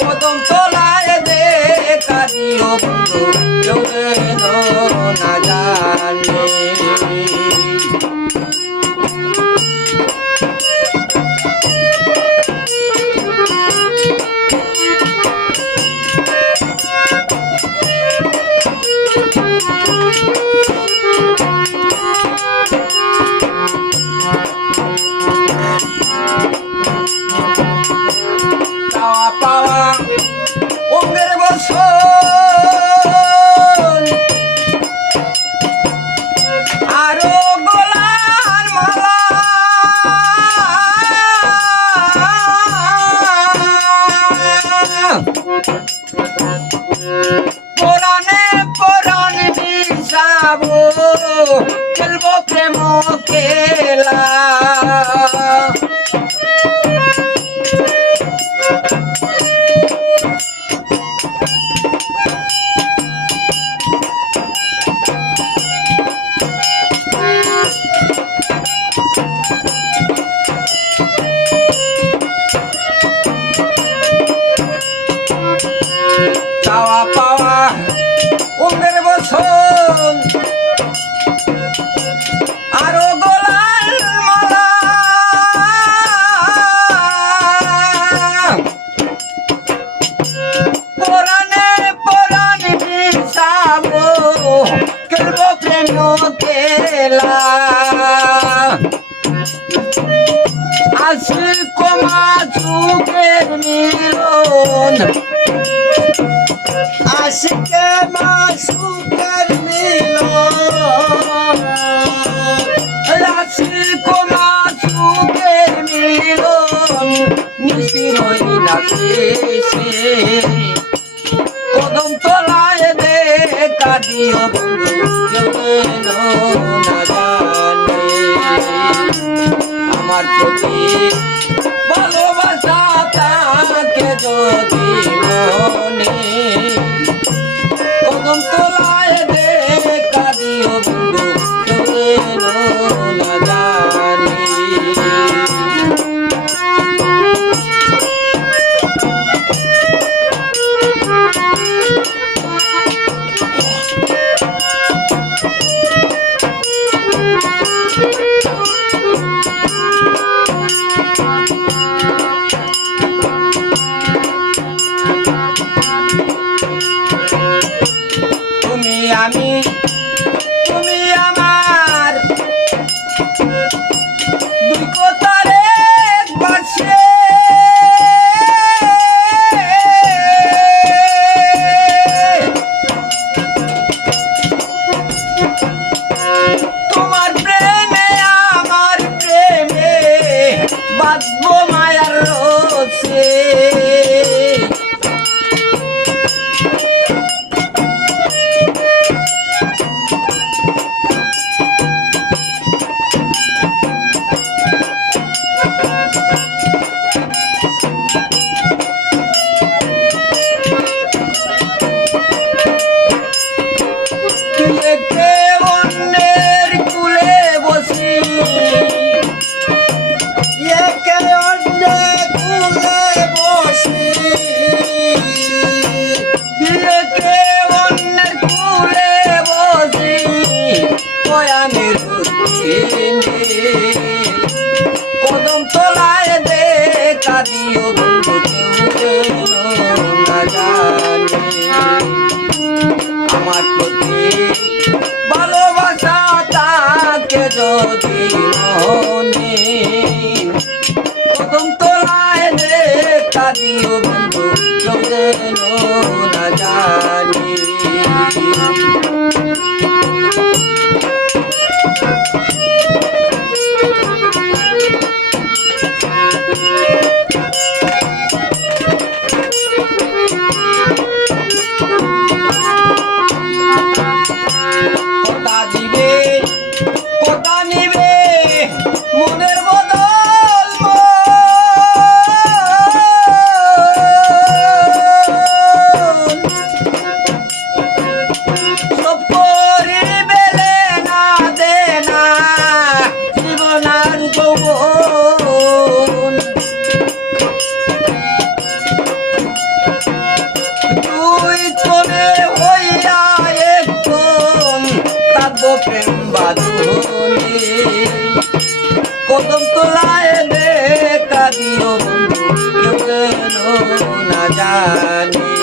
কদম তলায় দে দিও বন্ধু খেলব প্রেম খেলব প্রেম খেলা আসি কমা সুখের মিলন। আশিকে মাসুকের মিলন। আশিক মাসুকের মিলন। নিশির হই না শেষে দিও বন্ধু কেউ না জানে। আমার প্রতি ভালোবাসা তাকে যদি কদম তলায় দেখা দিও বন্ধু আমার প্রতি ভালোবাসা তাকে যদি মনে কদম তোলায় দেখা দিও বন্ধু যেন না জানি। Thank you. যেন না জানে।